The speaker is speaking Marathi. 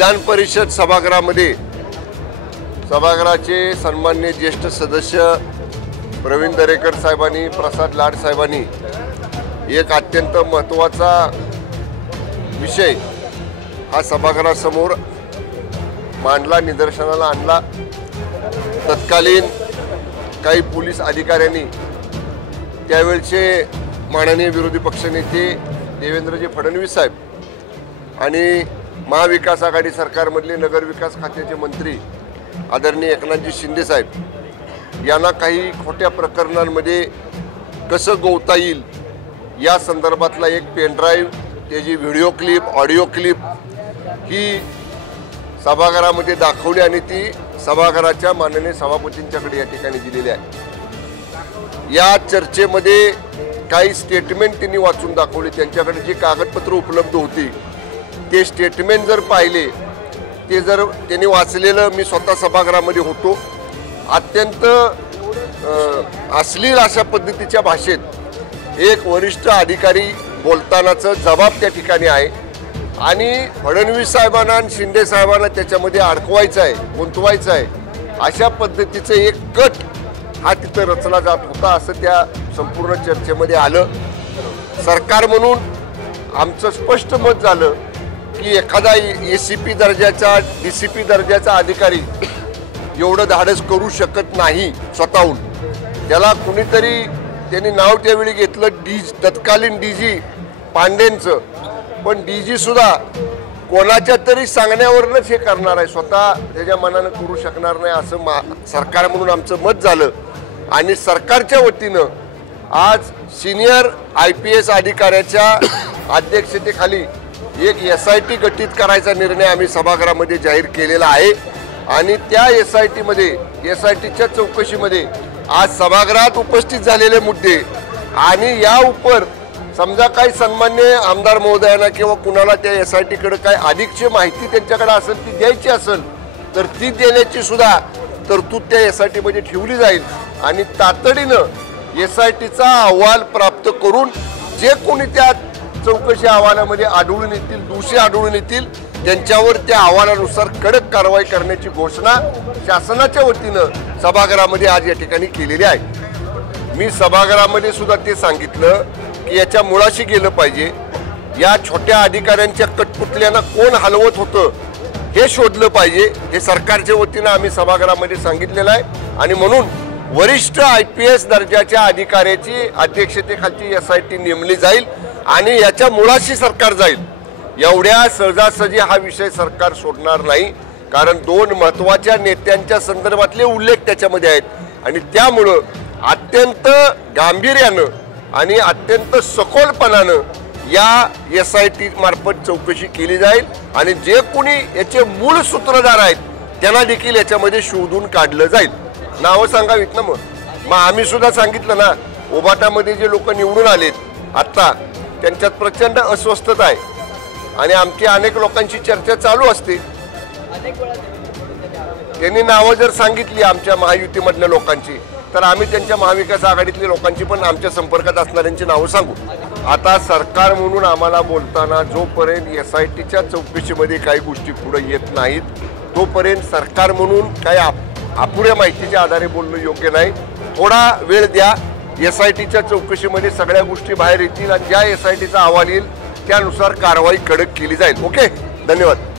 विधान परिषद सभागृहामध्ये सभागृहाचे सन्माननीय ज्येष्ठ सदस्य प्रवीण दरेकर साहेबांनी, प्रसाद लाड साहेबांनी एक अत्यंत महत्त्वाचा विषय हा सभागृहासमोर मांडला, निदर्शनाला आणला। तत्कालीन काही पोलीस अधिकाऱ्यांनी त्यावेळचे माननीय विरोधी पक्षनेते देवेंद्रजी फडणवीस साहेब आणि महाविकास आघाडी सरकारमधले नगरविकास खात्याचे मंत्री आदरणीय एकनाथजी शिंदे साहेब यांना काही खोट्या प्रकरणांमध्ये कसं गोवता येईल या संदर्भातला एक पेनड्राईव्ह, त्याची व्हिडिओ क्लिप, ऑडिओ क्लिप ही सभागृहामध्ये दाखवली आणि ती सभागृहाच्या माननीय सभापतींच्याकडे या ठिकाणी दिलेली आहे। या चर्चेमध्ये काही स्टेटमेंट त्यांनी वाचून दाखवले। त्यांच्याकडे जी कागदपत्र उपलब्ध होती ते स्टेटमेंट जर पाहिले, ते जर त्यांनी वाचलेलं, मी स्वतः सभागृहामध्ये होतो, अत्यंत अश्लील अशा पद्धतीच्या भाषेत एक वरिष्ठ अधिकारी बोलतानाचा जबाब त्या ठिकाणी आहे आणि फडणवीस साहेबांना आणि शिंदे साहेबांना त्याच्यामध्ये अडकवायचं आहे, गुंतवायचं आहे, अशा पद्धतीचं एक कट हा तिथं रचला जात होता असं त्या संपूर्ण चर्चेमध्ये आलं। सरकार म्हणून आमचं स्पष्ट मत झालं की एखादा ACP दर्जाचा, DCP दर्जाचा अधिकारी एवढं धाडस करू शकत नाही स्वतःहून। त्याला कुणीतरी त्यांनी नाव त्यावेळी घेतलं तत्कालीन DG पांडेंचं, पण DG सुद्धा कोणाच्या तरी सांगण्यावरूनच हे करणार आहे, स्वतः त्याच्या मनानं करू शकणार नाही असं सरकार म्हणून आमचं मत झालं। आणि सरकारच्या वतीनं आज सिनियर IPS अधिकाऱ्याच्या अध्यक्षतेखाली एक SIT गठीत करायचा निर्णय आम्ही सभागृहामध्ये जाहीर केलेला आहे आणि त्या SITच्या चौकशीमध्ये आज सभागृहात उपस्थित झालेले मुद्दे आणि या उपर समजा काही सन्मान्य आमदार महोदयांना किंवा कुणाला त्या SITकडे काय अधिकची माहिती त्यांच्याकडे असेल ती द्यायची असेल तर ती देण्याची सुद्धा तरतूद त्या SITमध्ये ठेवली जाईल आणि तातडीनं SITचा अहवाल प्राप्त करून जे कोणी त्या चौकशी अहवालामध्ये आढळून येतील, दोषी आढळून येतील, त्यांच्यावर त्या अहवालानुसार कडक कारवाई करण्याची घोषणा शासनाच्या वतीनं सभागृहामध्ये आज या ठिकाणी केलेली आहे। मी सभागृहामध्ये सुद्धा ते सांगितलं की याच्या मुळाशी गेलं पाहिजे, या छोट्या अधिकाऱ्यांच्या कटपुतल्यांना कोण हलवत होतं हे शोधलं पाहिजे, हे सरकारच्या वतीनं आम्ही सभागृहामध्ये सांगितलेलं आहे आणि म्हणून वरिष्ठ IPS दर्जाच्या अधिकाऱ्याची अध्यक्षतेखालची SIT नेमली जाईल आणि याच्या मुळाशी सरकार जाईल। एवढ्या सहजासहजी हा विषय सरकार सोडणार नाही, कारण दोन महत्त्वाच्या नेत्यांच्या संदर्भातले उल्लेख त्याच्यामध्ये आहेत आणि त्यामुळं अत्यंत गांभीर्यानं आणि अत्यंत सखोलपणानं या SIT मार्फत चौकशी केली जाईल आणि जे कोणी याचे मूळ सूत्रधार आहेत त्यांना देखील याच्यामध्ये शोधून काढलं जाईल। नावं सांगावीत ना, मग आम्ही सुद्धा सांगितलं ना, उभाटामध्ये जे लोक निवडून आलेत आत्ता त्यांच्यात प्रचंड अस्वस्थता आहे आणि आमची अनेक लोकांची चर्चा चालू असते। त्यांनी नावं जर सांगितली आमच्या महायुतीमधल्या लोकांची तर आम्ही त्यांच्या महाविकास आघाडीतल्या लोकांची पण आमच्या संपर्कात असणाऱ्यांची नावं सांगू। आता सरकार म्हणून आम्हाला बोलताना जोपर्यंत SITच्या चौकशीमध्ये काही गोष्टी पुढे येत नाहीत तोपर्यंत सरकार म्हणून काही अपुऱ्या माहितीच्या आधारे बोलणं योग्य नाही। थोडा वेळ द्या, SITच्या चौकशीमध्ये सगळ्या गोष्टी बाहेर येतील आणि ज्या SITचा अहवाल येईल त्यानुसार कारवाई कडक केली जाईल। ओके, धन्यवाद।